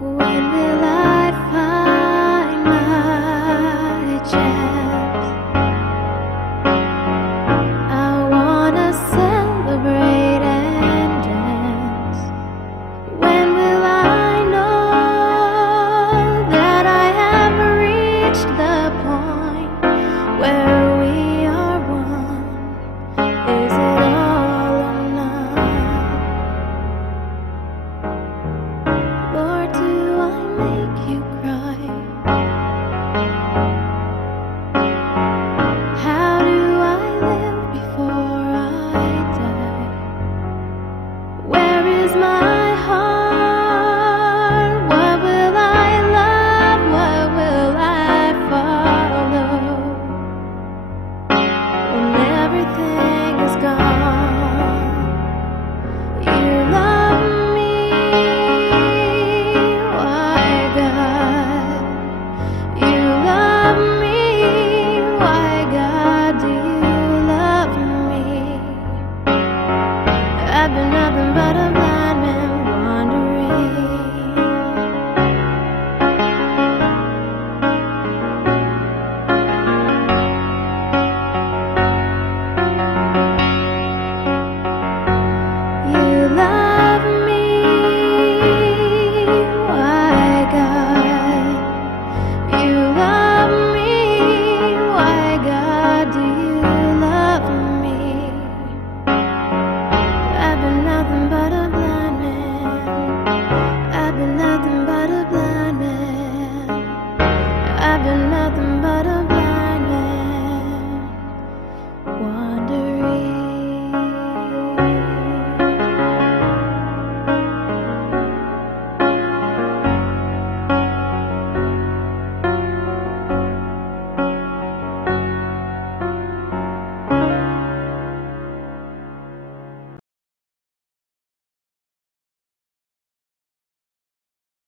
When will I find my chance? I wanna celebrate and dance. When will I know that I have reached the point where we are one? Is it all or none? Lord, do I make you cry? How do I live before I die? Where is my heart? What will I love? What will I follow? When everything is gone.